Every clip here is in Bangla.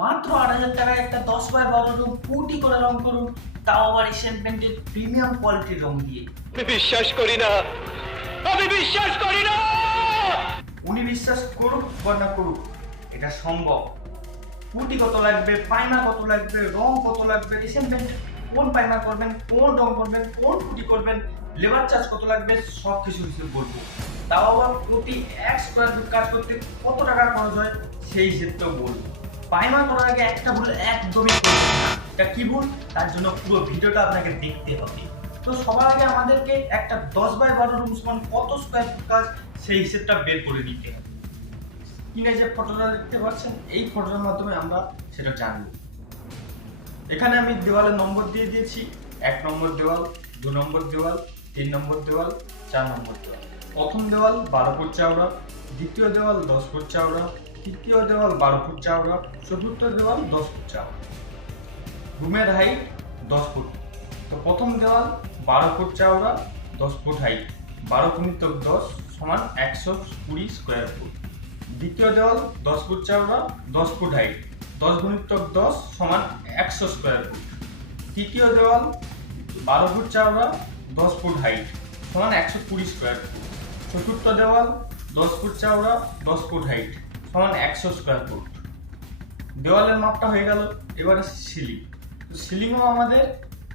মাত্র ৮,০০০ টাকায় একটা ১০x১২ রুম পুটি করে রং করুন, তাও আবার এশিয়ান পেন্টের প্রিমিয়াম কোয়ালিটির রং দিয়ে। আমি বিশ্বাস করি না, আমি বিশ্বাস করি না। উনি বিশ্বাস করুক বা না করুক, এটা সম্ভব। পুটি কত লাগবে, পাইমার কত লাগবে, রং কত লাগবে, এশিয়ান পেন্ট কোন পাইমার করবেন, কোন রং করবেন, কোন পুটি করবেন, লেবার চার্জ কত লাগবে, সব কিছু হিসেব বলবো। তাও আবার প্রতি ১ স্কোয়ার ফিট কাজ করতে কত টাকা খরচ হয় সেই হিসেবটাও বলবো। পাইমার করার আগে একটা ভুল একদমই করবেন না। এটা কি ভুল, তার জন্য পুরো ভিডিওটা আপনাকে দেখতে হবে। তো সবার আগে আমাদেরকে একটা 10x12 রুম সমান কত স্কোয়ার ফিট কাজ সেই হিসেবটা বের করে নিতে হবে। স্ক্রিনে যে ফটোটা দেখতে পাচ্ছেন, এই ফটোটার মাধ্যমে আমরা সেটা জানবো। এখানে আমি দেওয়ালের নম্বর দিয়ে দিয়েছি। ১ নম্বর দেওয়াল, ২ নম্বর দেওয়াল, ৩ নম্বর দেওয়াল, ৪ নম্বর দেওয়াল। প্রথম দেওয়াল ১২ ফুট চওড়া, দ্বিতীয় দেওয়াল ১০ ফুট চওড়া, তৃতীয় দেওয়াল ১২ ফুট চওড়া, চতুর্থ দেওয়াল ১০ ফুট চওড়া। রুমের হাইট ১০ ফুট। তো প্রথম দেওয়াল ১২ ফুট চওড়া, ১০ ফুট হাইট, ১২ × ১০ সমান ১২০ স্কোয়ার ফুট। দ্বিতীয় দেওয়াল ১০ ফুট চওড়া, ১০ ফুট হাইট, ১০ × ১০ সমান ১০০ স্কোয়ার ফুট। তৃতীয় দেওয়াল ১২ ফুট চওড়া, ১০ ফুট হাইট সমান ১২০ স্কোয়ার ফুট। চতুর্থ দেওয়াল ১০ ফুট চওড়া, ১০ ফুট হাইট সমান ১০০ স্কোয়ার ফুট। দেওয়ালের মাপটা হয়ে গেল। এবারে সিলিং। তো সিলিংও আমাদের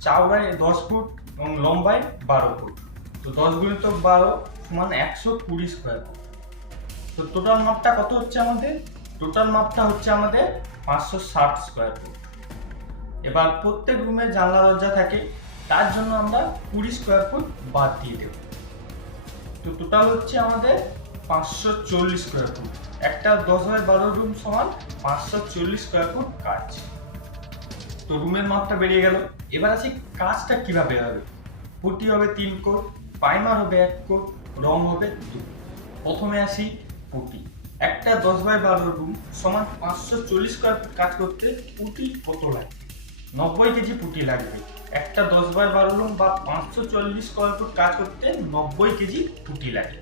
চওড়ায় ১০ ফুট এবং লম্বায় ১২ ফুট। তো ১০ × ১২ সমান ১২০ স্কোয়ার ফুট। তো টোটাল মাপটা কত হচ্ছে আমাদের? টোটাল মাপটা হচ্ছে আমাদের ৫৬০ স্কোয়ার ফুট। এবার প্রত্যেক রুমে জানলা দরজা থাকে, তার জন্য আমরা ২০ স্কোয়ার ফুট বাদ দিয়ে দেব। তো টোটাল হচ্ছে আমাদের ৫৪০ স্কোয়ার ফুট। একটা ১০x১২ রুম সমান ৫৪০ স্কোয়ার ফুট কাজ। তো রুমের মাপটা বেরিয়ে গেল। এবার আসি কাজটা কিভাবে হবে। পুটি হবে ৩ কোট, পাইমার হবে ১ কোট, রং হবে ২। প্রথমে আসি পুটি। একটা ১০x১২ রুম সমান ৫৪০ স্কোয়ার ফুট কাজ করতে পুটি কত লাগবে? ৯০ কেজি পুটি লাগবে। একটা ১০x১২ রুম বা ৫৪০ স্কোয়ার ফুট কাজ করতে ৯০ কেজি পুটি লাগে।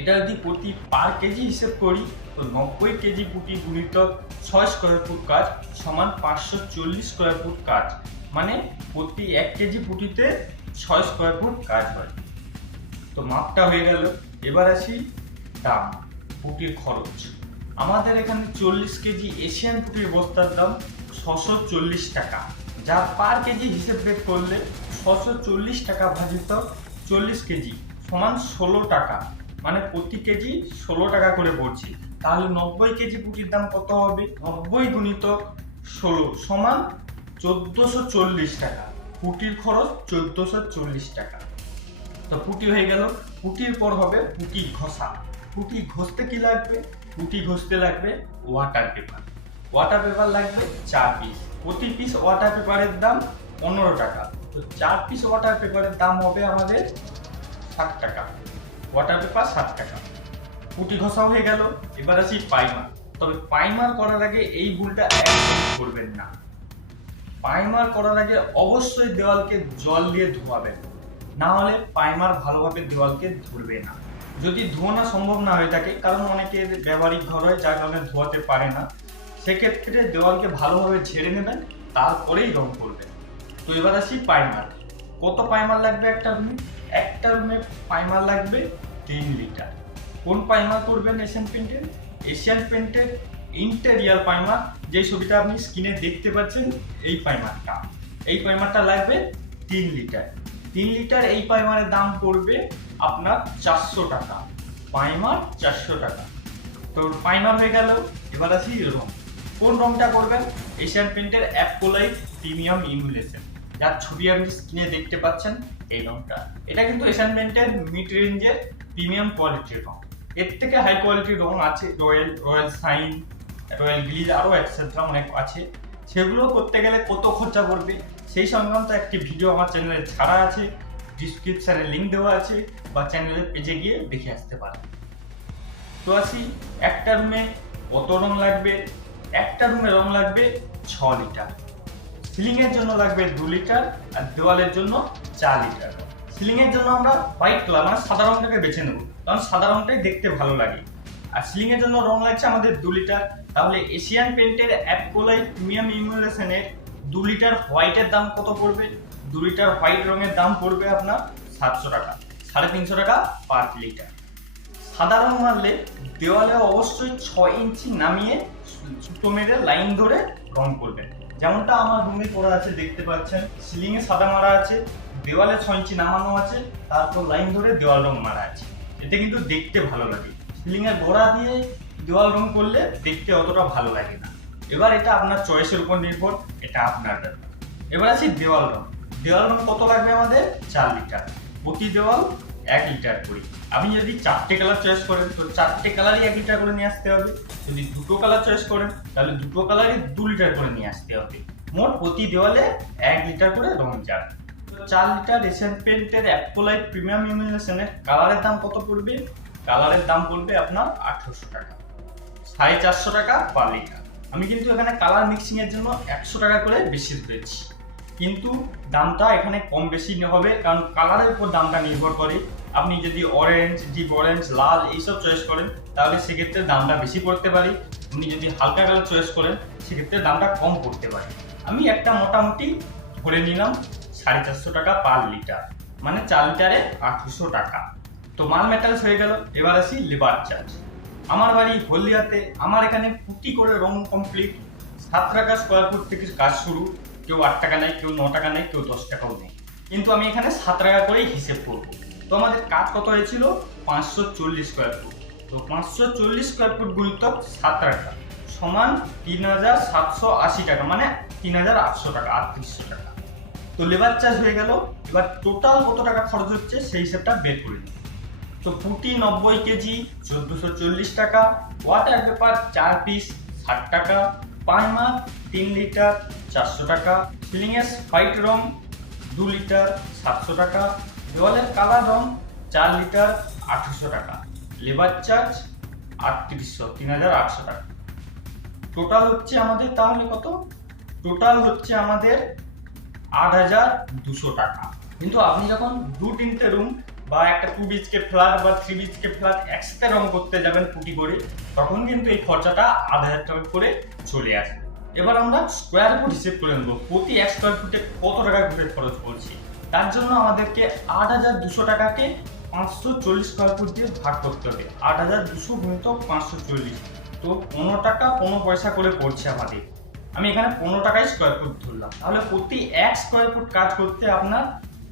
এটা যদি প্রতি পার কেজি হিসেব করি, তো ৯০ কেজি পুটি গুণিতক ৬ স্কোয়ার ফুট কাজ সমান ৫৪০ স্কোয়ার ফুট কাজ। মানে প্রতি ১ কেজি পুটিতে ৬ স্কোয়ার ফুট কাজ হয়। তো মাপটা হয়ে গেল। এবার আসি দাম, পুটির খরচ। আমাদের এখানে ৪০ কেজি এশিয়ান পুটির বস্তার দাম ৬৪০ টাকা, যা পার কেজি হিসেব বের করলে ৬৪০ টাকা ভাজিত ৪০ কেজি সমান ১৬ টাকা। মানে প্রতি কেজি ১৬ টাকা করে পড়ছে। তাহলে ৯০ কেজি পুটির দাম কত হবে? ৯০ × ১৬ সমান ১৪৪০ টাকা। পুটির খরচ ১৪৪০ টাকা। তো পুটি হয়ে গেল। পুটির পর হবে পুটি ঘষা। পুটি ঘষতে কি লাগবে? পুটি ঘষতে লাগবে ওয়াটার পেপার। ওয়াটার পেপার লাগবে ৪ পিস। প্রতি পিস ওয়াটার পেপারের দাম ১৫ টাকা। তো ৪ পিস ওয়াটার পেপারের দাম হবে আমাদের ৬০ টাকা। ওয়াটার পেপার ৬০ টাকা। পুটি ঘষা হয়ে গেল। এবার আসি পাইমার। তবে পাইমার করার আগে এই ভুলটা একদম করবেন না। পাইমার করার আগে অবশ্যই দেওয়ালকে জল দিয়ে ধোয়াবেন, না হলে পাইমার ভালোভাবে দেওয়ালকে ধরবে না। যদি ধোয়ানো সম্ভব না হয়ে থাকে, কারণ অনেকের ব্যবহারিক ঘর হয় যার কারণে ধোয়াতে পারে না, সেক্ষেত্রে দেওয়ালকে ভালোভাবে ঝেড়ে নেবেন, তারপরেই রং করবেন। তো এবার আসি পাইমার। কত পাইমার লাগবে একটা রুমে? একটা রুমে পাইমার লাগবে ৩ লিটার। কোন পাইমার করবেন এশিয়ান পেন্টের? এশিয়ান পেন্টের ইন্টেরিয়ার পাইমার, যে ছবিটা আপনি স্ক্রিনে দেখতে পাচ্ছেন, এই পাইমারটা। এই পাইমারটা লাগবে ৩ লিটার। ৩ লিটার এই পাইমারের দাম পড়বে আপনার ৪০০ টাকা। পাইমার ৪০০ টাকা। তো পাইমার হয়ে গেল। এবার আসি রং। কোন রংটা করবেন? এশিয়ান পেন্টের অ্যাপোলাইট প্রিমিয়াম ইমুলেশন, যার ছবি আপনি স্ক্রিনে দেখতে পাচ্ছেন, এই রংটা। এটা কিন্তু এশিয়ান পেন্টের মিড রেঞ্জের প্রিমিয়াম কোয়ালিটির রং। এর থেকে হাই কোয়ালিটির রং আছে, রয়্যাল সাইন, রয়্যাল গ্লিজ, আরও এক্সেট্রা অনেক আছে। সেগুলো করতে গেলে কত খরচা পড়বে সেই সংক্রান্ত একটি ভিডিও আমার চ্যানেলে ছাড়া আছে, ডিসক্রিপশানে লিঙ্ক দেওয়া আছে, বা চ্যানেলের পেজে গিয়ে দেখে আসতে পারেন। তো আসি একটা রুমে কত রং লাগবে। একটা রুমে রং লাগবে ৬ লিটার। সিলিংয়ের জন্য লাগবে ২ লিটার, আর দেওয়ালের জন্য ৪ লিটার। সিলিংয়ের জন্য আমরা হোয়াইট কালার মানে সাদা রংটাকে বেছে নেব, কারণ সাদা রংটাই দেখতে ভালো লাগে। আর সিলিং এর জন্য রং লাগছে আমাদের 2 লিটার। তাহলে এশিয়ান পেইন্টের অ্যাপকোলাইট প্রিমিয়াম ইমুলেশনের 2 লিটার হোয়াইটের দাম কত পড়বে? 2 লিটার হোয়াইট রঙের দাম পড়বে আপনার 700 টাকা, 350 টাকা পার লিটার। সাদা রং মারলে দেওয়ালে অবশ্যই 6 ইঞ্চি নামিয়ে সুতো মেরে লাইন ধরে রং করবেন। যেমনটা আমার রুমে করা আছে দেখতে পাচ্ছেন, সিলিং এ সাদা মারা আছে, দেওয়ালে 6 ইঞ্চি নামানো আছে, তারপর লাইন ধরে দেওয়াল রং মারা আছে। এতে কিন্তু দেখতে ভালো লাগে। সিলিং এর গোড়া দিয়ে দেওয়াল রং করলে দেখতে অতটা ভালো লাগে না। এবার এটা আপনার চয়েসের উপর নির্ভর, এটা আপনার ব্যাপার। এবার আছে দেওয়াল রং। দেওয়াল রং কত লাগবে আমাদের? 4 লিটার। প্রতি দেওয়াল 1 লিটার করে। আপনি যদি 4টে কালার চয়েস করেন তো 4টে কালারই 1 লিটার করে নিয়ে আসতে হবে। যদি 2টো কালার চয়েস করেন তাহলে 2টো কালারই 2 লিটার করে নিয়ে আসতে হবে। মোট প্রতি দেওয়ালে 1 লিটার করে রং যাবে। 4 লিটার এশিয়ান পেইন্টের অ্যাপকোলাইট প্রিমিয়াম ইমুলেশনের কালারের দাম কত পড়বে? কালারের দাম পড়বে আপনার 800 টাকা, 450 টাকা পার লিটার। আমি কিন্তু এখানে কালার মিক্সিং এর জন্য 100 টাকা করে বেশি ধরেছি, কিন্তু দামটা এখানে কম বেশি হবে কারণ কালারের উপর দামটা নির্ভর করে। আপনি যদি অরেঞ্জ, ডিপ অরেঞ্জ, লাল এইসব চয়েস করেন তাহলে সেক্ষেত্রে দামটা বেশি পড়তে পারে। আপনি যদি হালকা কালার চয়েস করেন সেক্ষেত্রে দামটা কম পড়তে পারে। আমি একটা মোটামুটি ধরে নিলাম 450 টাকা পার লিটার, মানে 4 লিটারে 800 টাকা। তো মাল মেটালস হয়ে গেল। এবার আসি লেবার চার্জ। আমার বাড়ি হলদিয়াতে, আমার এখানে পুটি করে রং কমপ্লিট। 7 টাকা স্কোয়ার ফুট থেকে কাজ শুরু। কেউ 8 টাকা নেয়, কেউ 9 টাকা নেয়, কেউ 10 টাকাও নেয়, কিন্তু আমি এখানে 7 টাকা করেই হিসেব করব। তো আমাদের কাজ কত হয়েছিল? 540 স্কোয়ার ফুট। তো 540 স্কোয়ার ফুট গুণিত 7 টাকা সমান 3780 টাকা, মানে 3800 টাকা, 3800 টাকা। তো লেবার চার্জ হয়ে গেল। এবার টোটাল কত টাকা খরচ হচ্ছে সেই হিসাবটা বের করে নিই। তো পুটি 90 কেজি 1440 টাকা, ওয়াটার পেপার 4 পিস 60 টাকা, পাইমার 3 লিটার 400 টাকা, সিলিংয়ের হোয়াইট রং 2 লিটার 700 টাকা, দেওয়ালের কালার রং 4 লিটার 800 টাকা, লেবার চার্জ 3800 টাকা। টোটাল হচ্ছে আমাদের তাহলে কত? টোটাল হচ্ছে আমাদের 8200 টাকা। কিন্তু আপনি যখন 2-3টে রুম বা একটা 2 BHK ফ্ল্যাট বা 3 BHK ফ্ল্যাট একসাথে রং করতে যাবেন পুটি করে, তখন কিন্তু এই খরচাটা 8000 টাকা করে চলে আসে। এবার আমরা স্কোয়ার ফুট হিসেব করে নেব, প্রতি 1 স্কোয়ার ফুটে কত টাকা করে খরচ পড়ছে। তার জন্য আমাদেরকে 8200 টাকাকে 540 স্কোয়ার ফুট দিয়ে ভাগ করতে হবে। 8200 গুণিত 540, তো 15 টাকা 15 পয়সা করে পড়ছে আমাদের। আমি এখানে 15 টাকায় স্কোয়ার ফুট ধরলাম। তাহলে প্রতি 1 স্কোয়ার ফুট কাজ করতে আপনার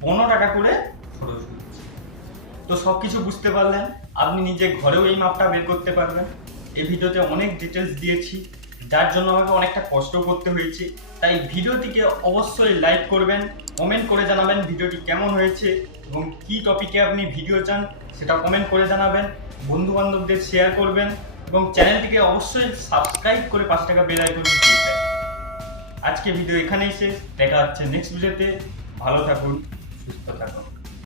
15 টাকা করে খরচ হচ্ছে। তো সব কিছু বুঝতে পারলেন, আপনি নিজে ঘরেও এই মাপটা বের করতে পারবেন। এই ভিডিওতে অনেক ডিটেলস দিয়েছি, যার জন্য আমাকে অনেকটা কষ্ট করতে হয়েছে। তাই ভিডিওটিকে অবশ্যই লাইক করবেন, কমেন্ট করে জানাবেন ভিডিওটি কেমন হয়েছে এবং কী টপিকে আপনি ভিডিও চান সেটা কমেন্ট করে জানাবেন। বন্ধু বান্ধবদের শেয়ার করবেন এবং চ্যানেলটিকে অবশ্যই সাবস্ক্রাইব করে 5 টাকা বেল আইকন টিপবেন। আজকে ভিডিও এখানেই শেষ, দেখা হচ্ছে নেক্সট ভিডিওতে। ভালো থাকুন, সুস্থ থাকুন।